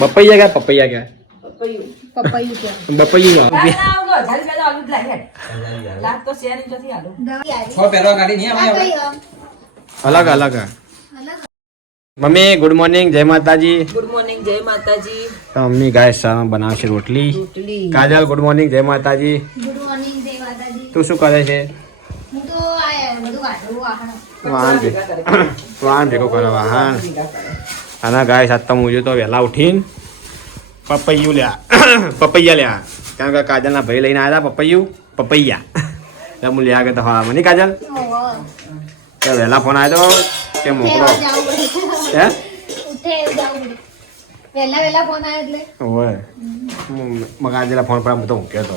બપૈયા क्या पपैया क्या પપૈયું કે બપૈયું अलग अलग है मम्मी गुड मॉर्निंग जय माता जी गुड मॉर्निंग जय माता जी तो मम्मी गाय सारा बनावे છે રોટલી કાજલ ગુડ મોર્નિંગ જય માતાજી ગુડ મોર્નિંગ જય માતાજી તું શું કરે છે હું તો આ બધું વાટું વાહન ભેગો કરે વાહન આના ગાય સાત તો મુજો તો વહેલા ઉઠીને પપૈયું લ્યા પપૈયા લ્યા કારણ કે કાજલના ભાઈ લઈને આવ્યા હતા પપૈયા એટલે હું લ્યા કે તો હા મને કાજલ તો વહેલા ફોન આવ્યો કે મોકલો હે ઉઠે જાવ વેલા ફોન આવ્યો એટલે ઓય મગ આજેલા ફોન પર હું તો મૂક્યો તો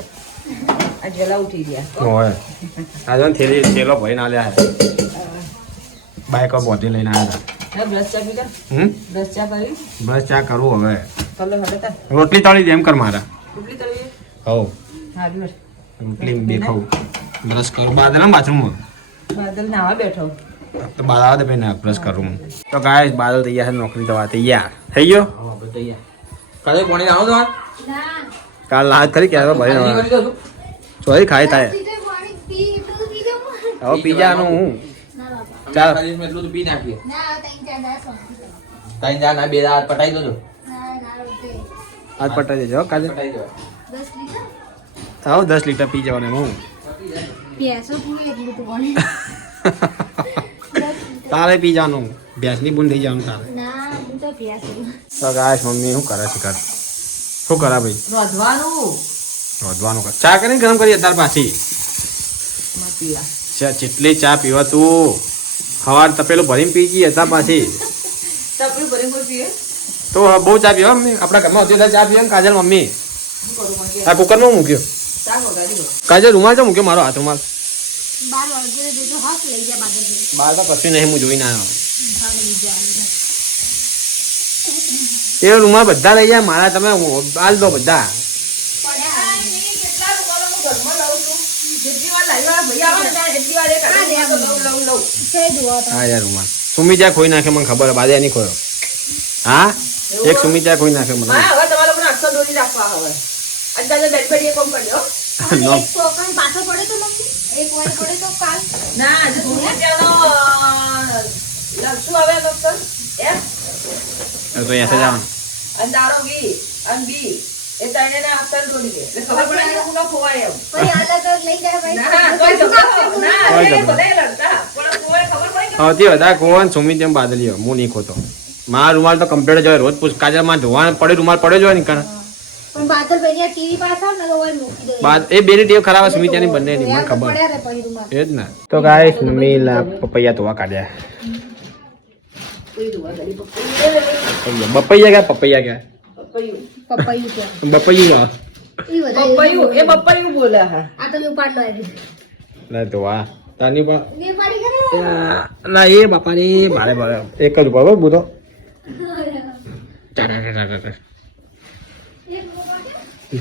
आज वेला उठी गया ઓય આજે થેલો ભાઈ ના લ્યા બાઈક પર બોધી લઈને આવ્યા હતા ब्रश चा पीला ब्रश चा करी બસ ચા કરવું હવે कल हटता રોટલી તળી દે એમ કર મારા टुकली तळी હવ हारी वर રોટલી બે ખાવ બ્રશ કરું બાદ ના બાથરૂમમાં बादल नावा बैठो તો બાદ આવે તો ભાઈ બ્રશ કરું તો ગાય બાદલ તૈયાર છે નોકરી દવા તૈયાર થઈ ગયો કાલે પાણી આવો તો ના કાલ લાજ ખરી ક્યારે ભાઈ સોરી ખાય થાય પીજે પાણી પી એટલું પી જાવ હવે પીજાનું હું ના બાપા ચાલ એટલું તો પી નાખીએ ના તઈ જા દાસ તાઈ જા ના બે દાંત પટાઈ દો ના ના રોતે આજ પટાઈ દેજો કાલે પટાઈ દો 10 લીટર આવો 10 લીટર પી જવાનું હું પેસો પૂરી એટલું તો પાણી તારે પી જવાનું ભેંસની બૂન થઈ જવાનું તારે ના હું તો પેસો તો ગાય મમ્મી શું કરે છે કર શું કરા ભાઈ रोधवानु વધવાનું કર ચા કરીને ગરમ કરી તાર પાછી मत पिया ચા જેટલી ચા પીવા તું સવાર તપેલું ભરીને પી ગઈ હતા પાછી तपली बरी कोई पिए તો બહુ ચા પીવા મમ્મી આપણા ઘરમાં હોતી હતા ચા પીવા ને કાજલ મમ્મી करू मगे આ કુકરમાં મૂક્યો चा वगाड़ी दो કાજલ રૂમાલ તો મૂક્યો મારો હાથ રૂમાલ 12 વાગે દેજો હાથ લઈ જા બાદલ બાર તો કશું નહીં હું જોઈને આવ્યો ભાગ લઈ જા એ રૂમાલ બધા લઈ જાય મારા તમે હાલ દો બધા કેટલા રૂમાલો હું ઘરમાં લાવું છું જેટલી વાર લાવ્યા ભાઈ આવે ને એટલી વાર એક લઉં છે દુઆ હા યાર રૂમાલ સુમી જ્યાં ખોઈ નાખે મને ખબર બાદે નહીં ખોયો હા એક સુમી જ્યાં ખોઈ નાખે મને હા હવે તમારે લોકોને આખો દોરી રાખવા હવે અંદાજે બેઠ બેઠી કોમ પડ્યો નો. એક ટોકન પાછો પડે તો મમ્મી એક વાર પડે તો કાલ ના આજે ધોની ત્યાંનો લક્ષું આવે ડોક્ટર એમ તો એસે જવાનું અંદારો બી અન બી એ તઈને ને આફતર થોડી દે એટલે ખબર પડે કે હું ખોવાય એમ પછી આટા તો લઈ જાય ભાઈ ના કોઈ જવાબ ના કોઈ એ જવાબ. બધે લડતા પણ ખોવાય ખબર પડે કે સૌથી વધારે કોણ સુમી તેમ બાદલી હું નહીં ખોતો મારા રૂમાલ તો કમ્પ્લીટ જ હોય રોજ પૂછ કાજલમાં ધોવાનું પડે રૂમાલ પડ્યો જ હોય ને કારણ પણ બાદલ ભાઈ ટીવી પાછળ ને તો ઓય મૂકી દે બાદ એ બેની ટેવ ખરાબ સુમી ત્યાંની બંને ની મને ખબર પડ્યા રે પછી રૂમાલ એ જ ને તો ગાય મમ્મી પપૈયા ધોવા કાઢ્યા કોઈ દુવા ગલી બપૈયા ક્યાં પપૈયા ક્યાં પપ્પયું પપૈયું કે બપૈયું ઈ વધારે પપ્પયું એ પપ્પયું બોલે હા આ તો ઉપાડ લો આવી ના ધોવા તાની પણ મે પાડી કરે ના એ બાપા રે મારે મારે એક જ બરોબર બુધો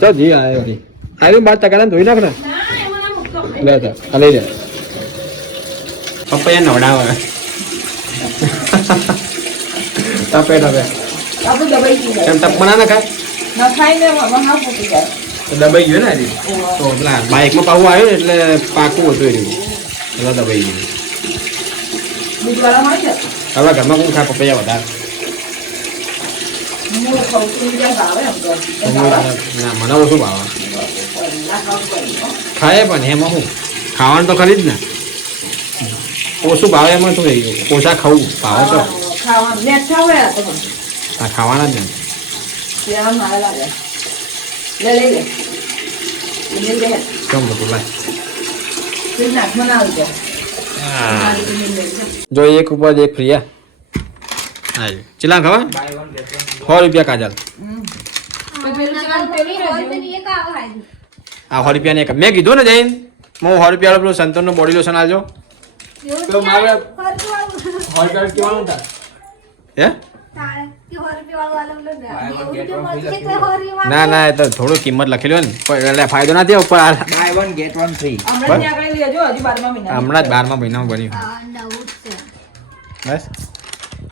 તો જી આવ્યો જી આવી બાદ તકાડા ધોઈ નાખ ને ના એમાં ના મૂકતો લે તો આ લઈ લે પપૈયા નવડાવે તપે તપે આપણે દબાઈ ગયું એમ તપ બના ના ખાય ન ખાઈને વહાવ ફૂટી જાય તો દબાઈ ગયો ને હજી તો પેલા બાઇકમાં પાવું આવ્યું ને એટલે પાકું હતું એ એટલે દબાઈ ગયું દૂધવાળા મળે છે હવે ઘરમાં કોણ ખાય પપૈયા વધારે હું ખાઉં છું બીજા ભાવે એમ તો ના મને ઓછું ભાવે ખાય પણ એમાં શું ખાવાનું તો ખરી જ ને ઓછું ભાવે એમાં શું થઈ ગયું ઓછા ખાવું ભાવે તો ખાવાનું મેઠા હોય તો પણ આ ખાવાના જ ને ત્યાં મારે લાગે લે લઈ લે લઈ લે કેમ બધું લાય તે નાખમાં ના આવી જાય જો એક ઉપર એક ફ્રી હા ચલા ખાવા 100 રૂપિયા કાજલ પેલી હોય તો એક આવ હાજી આ 100 રૂપિયા ને એક મેં કીધું ને જઈને હું 100 રૂપિયા પેલું સંતોષ નું બોડી લોશન આલજો એવું તો મારે ખર્ચ વાળું 100 રૂપિયા કેવાનું હતા હે તારે કે 100 રૂપિયા વાળું આલમ લે એવું તો મળશે તો 100 ના ના એ તો થોડું કિંમત લખેલી હોય ને પણ એટલે ફાયદો ના થયો ઉપર buy one get one free હમણાં ત્યાં આગળ લેજો હજી 12મા મહિના હમણાં જ 12મા મહિનામાં બન્યું નવું જ છે બસ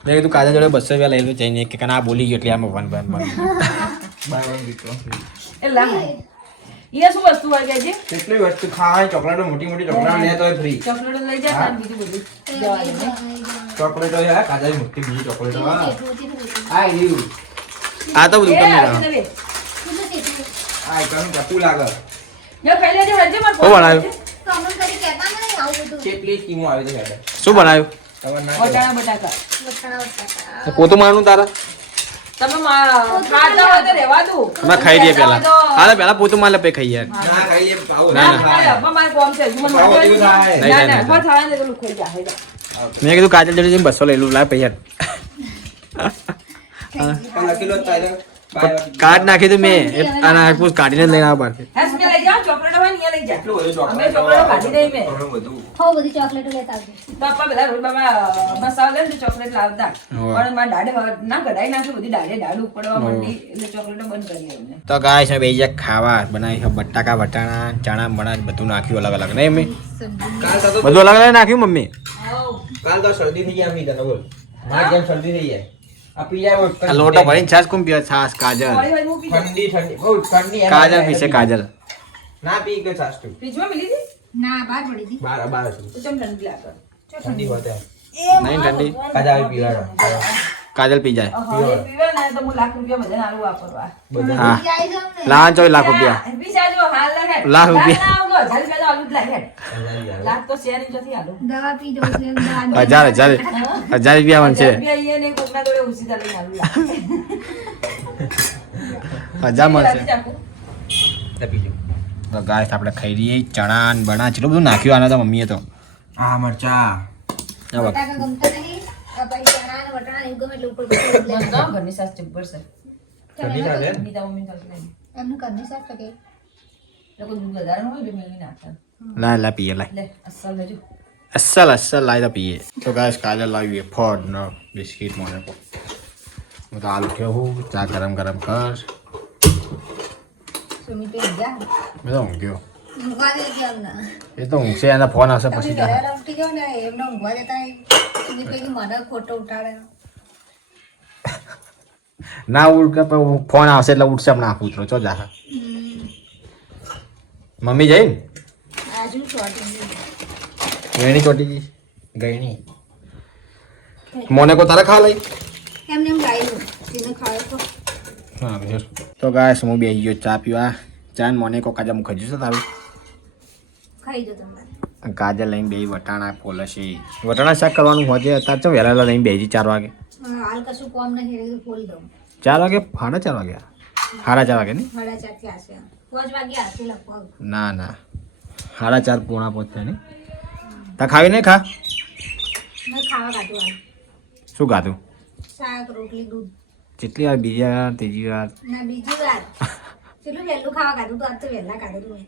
મેં કીધું કાજલ જોડે 200 રૂપિયા લઈ લો જઈને કે ના બોલી ગયો એટલે આમાં one by one get one free. એ લાવ એ શું વસ્તુ હોય કે છે કેટલી વસ્તુ ખાવાની ચોકલેટો મોટી મોટી ચોકલેટ લે તો ફ્રી. ચોકલેટો લઈ જા અને બીજું બધું જવાનું નહીં. ચોકલેટો યાર કાજલ મોટી બીજી ચોકલેટો હા આ લીધું આ તો બધું એ તમને આવી લાવો. જવે. આ એકદમ ટપુ લાગે. જો ખાઈ લેજે હરજે માર શું બનાવ્યું? તો અમને કદી કહેતા નહીં આવું બધું. કેટલી સ્કીમો આવી છે હેડે. શું બનાવ્યું? તમારે ના વટાણા બટાકા વટાણા વટાણા. પોતું મારનું તારા તમે ખાતા હોય તો રહેવા દો અમે ખાઈ લઈએ પેલા હાલે પેલા પોતું માર લે પછી ખાઈએ યાર. ના ખાઈએ પાવ ના, ના ખાય પણ મારે કોમ છે મને ખાવા જેવું થાય. નહીં, ના નહીં, ના નહીં. કોઈ થાય ને તો લુખાઈ જાય મેં કીધું કાજલ જોડે જઈને 200 લઈ લઉં લાવ પૈસા પણ લખેલો જ થાય તો બાય વન. કાર્ડ નાખી દઉં મેં અને પૂછ કાઢીને જ લઈને આવ બહારથી. હેસ મે લઈ જાઓ ચોકલેટ હોય ને એ લઈ જા એટલું બધું ચોકલેટ અમે ચોકલેટો કાઢી દઈએ મેં. ઘણું બધું. હો બધી ચોકલેટો લેતા આવજો. તો આપા બધા રોજ બાબા મસાલા લે ને ચોકલેટ લાવતા હોવે. પણ મારા દાડે ના કઢાઈ નાખી બધી દાડે ઉપડવા માંડી એટલે ચોકલેટો બંધ કરી એમને તો ગાય છે બે ખાવા બનાવી છે બટાકા વટાણા ચણા બણા બધું નાખ્યું અલગ અલગ નહીં મમ્મી કાલ તો બધું અલગ અલગ નાખ્યું મમ્મી. કાલ તો શરદી થઈ ગયા અમી તને બોલ. મારે કેમ શરદી થઈ જાય. આ પી જાય બોલ. આ લોટો ભરીને છાશ કોણ પીવે? છાશ કાજલ વાળી વાળી મૂકી દે. ઠંડી ઠંડી બહુ ઠંડી એના કાજલ માટે પીશે કાજલ. ના પી કે છાશ તું. ફ્રીજમાં મિલી હતી ના બહાર પડી હતી. બાર બાર છું. તો ચમ ઠંડી લાગે ઠંડી હોતે. નહીં ઠંડી કાજલ પીવાનો. કાજલ પી જાય. હવે પીવે ને તો હું લાખ રૂપિયા બધાને આલુ વાપરવા બધા હા બીજી આવી જાવ ને. લાન ચોય લાખ રૂપિયા બીજા જો હાલ લાગે લાખ રૂપિયા. ના આવું 1000 રૂપિયા તો આલુ જ લાગે કાજલ લાખ તો શેર જતી આલુ દવા પી જાવ છે દવા હજાર રૂપિયા વન છે રૂપિયા ઈ ને કોકના જોડે ઉસીતા લઈને આલુ હજાર મળશે. લાગે પીજો. તો ગાય આપણે ખાઈ રહીએ ચણા ને બણા એટલું બધું નાખ્યું આના તો મમ્મીએ તો આ મરચા. આ બસ. બટાકા ગમતા નહીં. આ પછી ચણા અને વટાણા એવું ગમે એટલે ઉપર બધું મસ્ત હો, ઘરની સાસ જબ્બર છે ઠંડી ના રહે. બીજા મમ્મી કરશે નહીં એમનું ઘરની શાક તો કે લોકો દૂધ વધારે ન હોય એટલે મેળવી નાખતા લાય લા પીએ લાય લે અસલ લેજો અસલ લાય તો પીએ. તો ગાય કાજલ લાવી ફોડ ને બિસ્કિટ મને હું તો આલુ ઉઠ્યો હું ચા ગરમ ગરમ કર. સુમિત બેન જા મેં તો ઊંઘ્યો. ઊંઘવા દે કે અમને એ તો ઊંઘશે એના ફોન આવશે તમે પછી ઘરે જાય. ઉઠી જાઓ ને એમને ઊંઘવા દેતા નહીં. સુમિત બેન મને ફોટો ઉઠાડે ના ઉઠ કે ફોન આવશે એટલે ઉઠશે હમણાં આપું ચો જા. મમ્મી જઈ ને આજુ શોર્ટ ગયણી ચોટી ગઈ ગયણી મોને કો તારા ખા લઈ. એમને એમ લાવ્યું તેને ખાવે તો હા બીજું તો ગાય હું બેસી ગયો ચા પીવા. ચા ને મોને કો કાજા મુખર્જી છે તારું ખાઈ જો તમારે કાજલ લઈને બે વટાણા પોલસી વટાણા શાક કરવાનું હોય અત્યારે તો વહેલા લઈને બેસી 4 વાગે. હાલ કશું કોમ નહીં એટલે ફોલ દઉં 4 વાગે 4:30 વાગ્યા 4:30 વાગે નહીં 4:30 થી આશે 5 વાગે આશે લગભગ ના ના 4:30 પોણા પહોંચતા નહીં. તા ખાવી નહીં ખા મેં ખાવા કાઢું હાલ શું ખાધું? શાક રોટલી દૂધ જેટલી વાર બીજી વાર ત્રીજી વાર ના બીજી વાર કેટલું વહેલું ખાવા કાઢું તો આજ તો વહેલા કાઢેલું મેં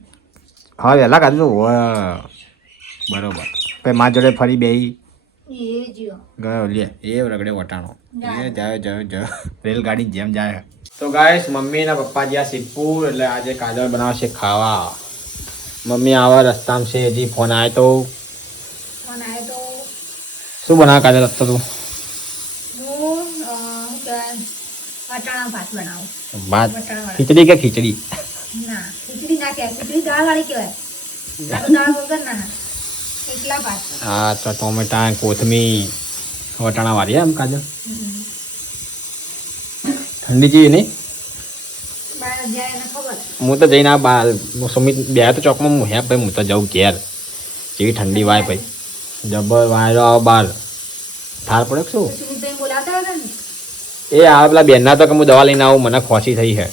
હા વહેલા ખાધું તો હોય બરોબર. પછી મા જોડે ફરી બેસી એ જીઓ ગયો લે એ રગડે વટાણો એ જાય રેલગાડી જેમ જાય. તો ગાઈસ મમ્મી ના પપ્પા જ્યાં સિદ્ધપુર એટલે આજે કાજલ બનાવશે ખાવા. મમ્મી આવા રસ્તામાં છે હજી ફોન આવ્યો તો ફોન આવ્યો તો શું બનાવે કાજલ રસ્તો તું? હું વટાણા ભાત બનાવું ભાત વટાણા ખીચડી કે ખીચડી? ના ખીચડી ના કહેવાય ખીચડી દાળ વાળી કહેવાય આ તો દાળ વગર ના એકલા ભાત હા તો ટોમેટા કોથમીર વટાણા વાળી એમ કાજલ ઠંડી ચીજ નહીં. બહાર જાય એને ખબર હું તો જઈને આ બાર સુમિત બે તો ચોકમાં હું હે ભાઈ હું તો જાઉં ઘેર જેવી ઠંડી વાય ભાઈ જબર વાયરો આવો બાર ઠાર પડે કે શું? સુમિતભાઈ બોલાવતા હતા ને એ આ પેલા બેનના તો કે હું દવા લઈને આવું મને ખોસી થઈ છે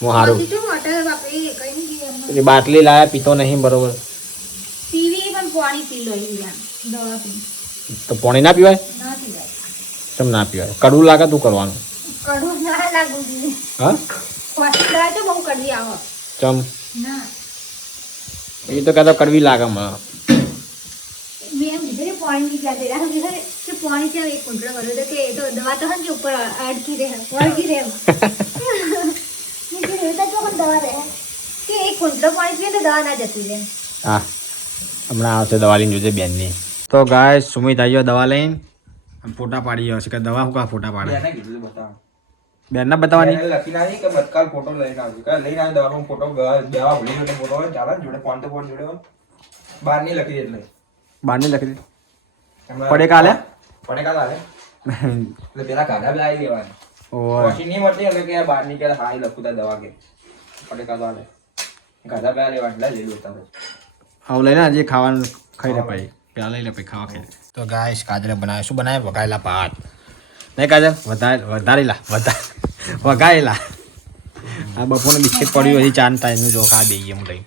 હું સારું પછી શું હોટેલ બાપરે કઈ નહીં એમને પેલી બાટલી લાયા પીતો નહીં બરોબર પીવી પણ પાણી પી લો એવી દવા પી તો પાણી ના પીવાય? ના પીવાય કેમ ના પીવાય? કડવું લાગે તું કરવાનું કડવું ના લાગુ જોઈએ હા હોસ્પિટલ તો બહુ કડવી આવો ચમ ના એ તો કહેતો કડવી લાગે મને. મેં એમ કીધું ને પાણી નહીં પીવા દે કે પાણી ત્યાં એક કુંટલો ભર્યો હતો કે એ તો દવા તો હે ને ઉપર અડકી રહે વળગી રહે મેં કીધું એ તો જો પણ દવા રહે કે એક કુંટલો પાણી પીએ તો દવા ના જતી રહે હા હમણાં આવશે દવા લઈને જોજે બેનની. તો ગાય સુમિત આવ્યો દવા લઈને ફોટા પાડી હશે કે દવા હું કા ફોટા પાડે બેને કીધું છે બતાવો. બેન ના બતાવવાની બેને લખીને આવી કે બતકાલ ફોટો લઈને આવજો. કે લઈને આવી દવાનો ફોટો દવા ભૂલી ગયો ફોટો હોય ચાલે ને જોડે ફોન તો ફોન જોડે હોય. બહાર નહીં લખી દે એટલે. બારની લખી દે હમણાં- પડે કાલે પડે કાલે હાલે. એટલે પેલા કાઢા લાવી દેવાની. ઓય પછી નહીં મળતી એટલે કે બહાર ની કે હા ઈ લખું તા દવા કે પડે કાલે હાલે. કાઢા પેલા લેવા એટલે લઈ લો તમે. આવું લઈને આજે ખાવાનું ખાઈ લે પછી પેલા લઈ લે પછી ખાવા ખાઈ લે તો ગાઈસ કાજલે બનાવે શું બનાવે વઘારેલા ભાત નહીં કાજલ વઘારેલા આ બપોરનું બિસ્કિટ પડ્યું હજી ચાંદ થાય એનું જો ખા દઈએ હું લઈ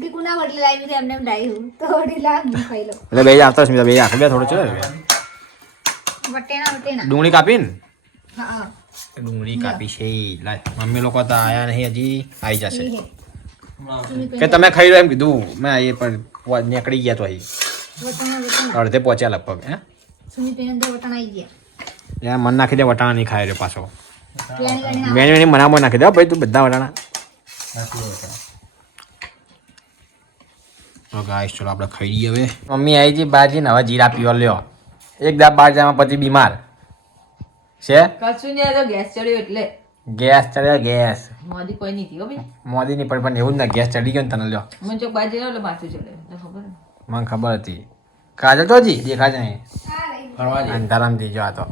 દીકુના બદલે લાવી દે એમને એમ ડાયું તો વળી લાવ હું ખાઈ લો એટલે બે આવતા સ્મિતા બે આખો બે થોડો છે વટેના ડુંગળી કાપીને હા ડુંગળી કાપી છે લાય મમ્મી લોકો તો આયા નહીં હજી આવી જશે ઈ હે. કે તમે ખાઈ લો એમ કીધું મેં એ પણ નીકળી ગયા તો અહીં વટાણા અડધે પહોંચ્યા લગભગ હે સુમિત અંદર વટાણા આવી ગયા યાર મન નાખી દે વટાણા નહીં ખાય રહ્યો પાછો પ્લાન કરીને મેં એની મનામાં નાખી દે હો ભાઈ તું બધા વટાણા તો ગાઈસ ચલો આપણે ખાઈ લઈએ હવે મમ્મી આવી ગઈ બાજી ને હવે જીરા પીવા લ્યો એક દાબ બાર જવામાં પછી બીમાર છે કશું નહીં, આ તો ગેસ ચડ્યો એટલે ગેસ ચડ્યો ગેસ મોદી કોઈ નહીં થયો ભાઈ. મોદી ની પણ એવું જ ને ગેસ ચડી ગયો ને તને લ્યો મને ચોક બાજુ એટલે માથું ચડે તો ખબર ને. મને ખબર હતી કાજલ તો હજી દેખાય છે નહીં ફરવા જઈએ. અંધારામાં જો આ તો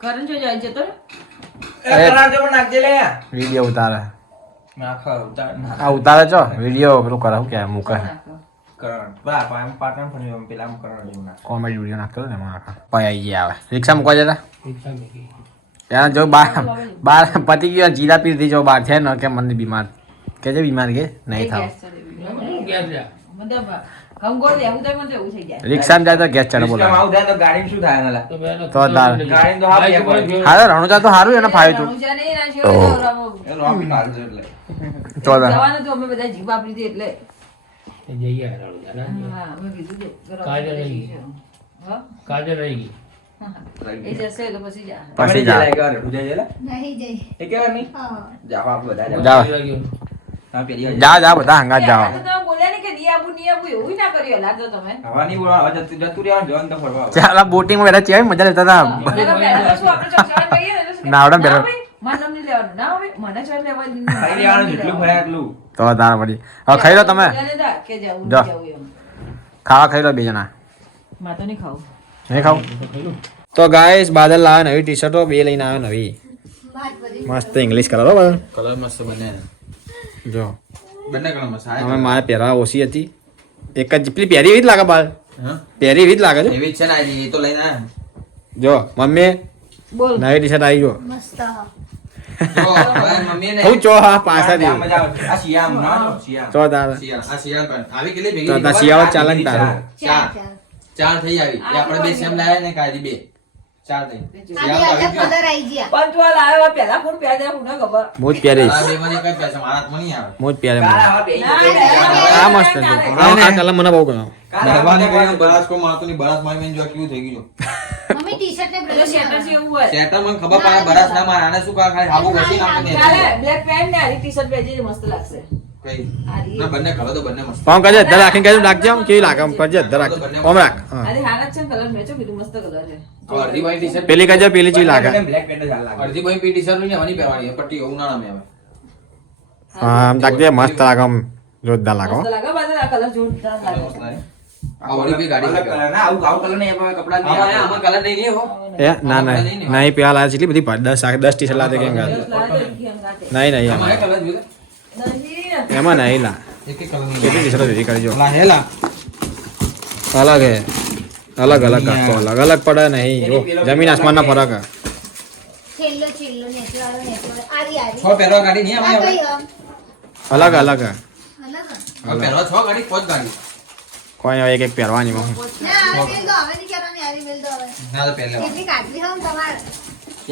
કરણ જો જાય જતો રે. એ કરાર જો નાખજે લે. વિડીયો ઉતારે નાખો ઉતાર ના. આ ઉતારે છો વિડીયો પેલું કરે શું કે મૂકે નાખો. કરણ બા પામ પાટણ ફરી પેલા આમ કરણ જેવું નાખ. કોમેડી વિડીયો નાખતો ને એમાં આખા પછી આવી ગયા આવે રિક્ષા મૂકવા જતા ત્યાં જો બાર પતી ગયો જીરા પી દીધી જો બાર છે ને કે મને બીમાર કે છે બીમાર કે નહીં થાવ ગેસ ચડે. બધા કંગોળ લેવું તો મને એવું થઈ જાય. રિક્ષામાં જાય તો ગેસ ચડે બોલો રિક્ષામાં આવું થાય તો ગાડીમાં શું થાય એના લા? તો તાર ગાડીમાં તો હા બે પડે. હારે રણુજા તો સારું એને ફાવ્યું તું રણુજા નહીં, ના શિવાય દોરામાં. એ રોબીનો હાલ છે એટલે. તો તાર જવાનું તો અમે બધા જીપ વાપરી હતી એટલે જઈએ રણુજા ના હા અમે કીધું છે ગરમ કાજલ કરી રહી દઈશું. હા? કાજલ રહી ગઈ એ જશે તો પછી જા. પછી તમે જા. જાય એકવાર રણુજા જેલા? નહીં જઈ એ કેવા નહીં? હા જાઓ આપણે બધા જાઓ. જાઓ હા, પેલી વાર જા જા બધા હંગાત જાઓ આ તો તમે બોલ્યા ને કે નહીં આવું એવું ના કર્યું હલા તો તમે. હવા નહીં બોલવા, હવે જતું રહેવાનું, જવાનું તો ફરવા. ચાલ બોટિંગ બેઠા છે મજા લેતા હતા પહેલા શું આપણે ચોકસાવા કહીએ ને એટલે શું કે, નાવડા પહેલા. ભાઈ, મારે નામ નહીં લેવાનું. ના હવે મને ચોય લેવાનું નહીં. ખાઈ લેવાનું જેટલું ફર્યા એટલું. તો તાર પડી હવે ખાઈ લો તમે બોલ્યા ને તા કે જવું જા. નહીં જવું એમ. ખાવા ખાઈ લો બે જણા મારે તો નહીં ખાવું. નહીં ખાવું તો ગાઈસ બાદલ લાવે નવી ટી શર્ટો બે લઈને આવ્યો નવી વાત બધી મસ્ત ઇંગ્લિશ કલર હો બાદલ કલર મસ્ત બને જો બંને કલર મસ્ત અમે મારે પહેરવા ઓછી હતી એક જ પેલી પહેરી એવી જ લાગે બાલ હા પહેરી એવી જ લાગે છે એવી જ છે ને આ એ તો લઈને આયા. જો મમ્મી બોલ. નવી ટી શર્ટ આવી જો મસ્ત જો, હવે મમ્મીને હું ચો હા પાછા આ મજા આવે. આ શિયાળ ના જો, શિયાળ. ચો તાર શિયાળ. આ શિયાળ પણ. આવી કેટલી ભેગી તો થઈ તાર ખબર? શિયાળો આ ચાલે ને ભેગી તારું. ચાર ચાર. ચાર ચાર થઈ આવી. એ આપણે બે સેમ લાયા ને કાયદી બે. ચાર થઈ. આની શિયાળ અલગ તો આવી ગયો. કલર આવી ગયા પણ તું આ લાવ્યો પહેલા ફોન પહેલા દે હું ના ખબર. હું જ પહેરીશ આ બેમાંથી કઈ પૈસા મારા હાથમાં નહીં આવે. હું જ પહેરે કાલે આવા બે ના, આ મસ્ત છે આ કલર મને બહુ ગમ્યો મહેરબાની કરીને બરાસ કો મારતો નહીં. બરાસ મારી મેં જો કેવું થઈ ગયું. મમ્મી ટી શર્ટ ને પેલો બ્લેઝર શેટર છે એવું હોય. શેટર મને ખબર પડે બરાસ ના મારે. આને શું કાં ખાલી હાબુ ઘસી નાખું ને ચાલે બ્લેક પેન્ટ ને આરી ટી શર્ટ પહેરજે મસ્ત લાગશે. કઈ આરી ના બંને કલર તો બંને મસ્ત. ફોન કરજે અધર રાખીને કહેજો રાખજે આમ કેવી લાગે આમ કરજે અધર રાખજે ઓમ રાખ હા આરી હારા જ છે કલર મેચો કીધું મસ્ત કલર છે. અડધી બાઈ ટી-શર્ટ પેલી કહેજો પેલી ચીવી લાગે બ્લેક પેન્ટ જ હાલ લાગે. અડધી બાઈ પી ટી-શર્ટ લઈને આવવાની પહેરવાની પટ્ટી ઉનાળામાં આવે. હા આમ રાખજે મસ્ત લાગે આમ જોરદાર લાગે હો. મસ્ત લાગે બાદ આ કલર જોરદાર લાગે. આ ઓલી બી ગાડી અલગ કલર ના આવું આવું કલર નહીં એમાં કપડા નહીં આમાં આમાં કલર નહીં નહીં હો. એ ના ના નહીં પેલા લાગે એટલી બધી 10 ટી શર્ટ લાગે કેમ ગાલ દસ લાગે તો એકથી હંગાતે. નહીં નહીં આમાં એમાં કલર જોઈએ. નહીં. એમાં નહીં લા એક એક કલર નહીં. કેટલી ટી શર્ટ ભેગી કરી જો લા હેલા. અલગ હે અલગ અલગ કાકો અલગ અલગ પડે નહીં જો જમીન આસમાનનો ફરક હે છેલ્લો છેલ્લો નેચો વાળો નેચો આરી આરી છ પહેરવા ગાડી નહીં આ આવે કઈ આપણે. અલગ અલગ હે અલગ હવે પહેરવા છ ગાડી પાંચ ગાડી. કોઈ એક એક પહેરવાની માં ના આ મેલ દો હવે ની કરવાની આરી મેલ દો હવે ના તો પહેર લેવા. કેટલી કાઢવી હમ તમારે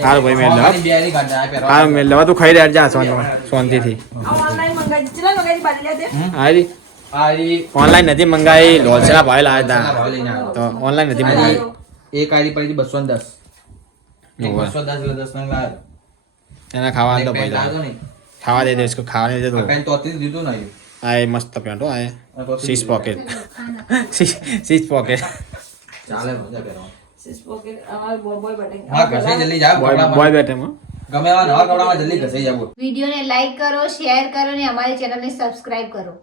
હારું ભાઈ મેલ લેવા. છ ગાડી બે હારી કાઢ આ પહેરવા. હા મેં લેવા તું ખાઈ રહ્યા જા શાંતિથી આ ઓનલાઈન મંગાવી ચલા મંગાવી બાદલી દે. આરી આ રી ઓનલાઈન નથી મંગાઈ લોલસેના ભાવે લાવ્યા ભાવ હતા લઈને આવ્યો. તો ઓનલાઈન નથી આ મંગાઈ રી એક આરી પડી 210. એક હોવે. 210 એટલે 10 નંગ લાવ્યો. એના ખાવાનું તો એક પેન્ટ પૈસા આવ્યો નહીં. ખાવા દે દે इसको ખાવા દે દે આ પેન્ટ તો અત્યારે દીધું નહીં. આ એ મસ્ત પેન્ટ હો આ આ તો સીસ પોકેટ સીસ પોકેટ ચાલે મજા પહેરવા. સિક્સ પોકેટ અમારે બોય બટન હા ઘસાઈ જલ્દી જાવ કપડાં બોય બેઠેમાં ગમે એવા નવા કપડામાં જલ્દી ઘસાઈ જાવ. વિડીયોને લાઈક કરો, શેર કરો અને અમારી ચેનલને સબસ્ક્રાઇબ કરો.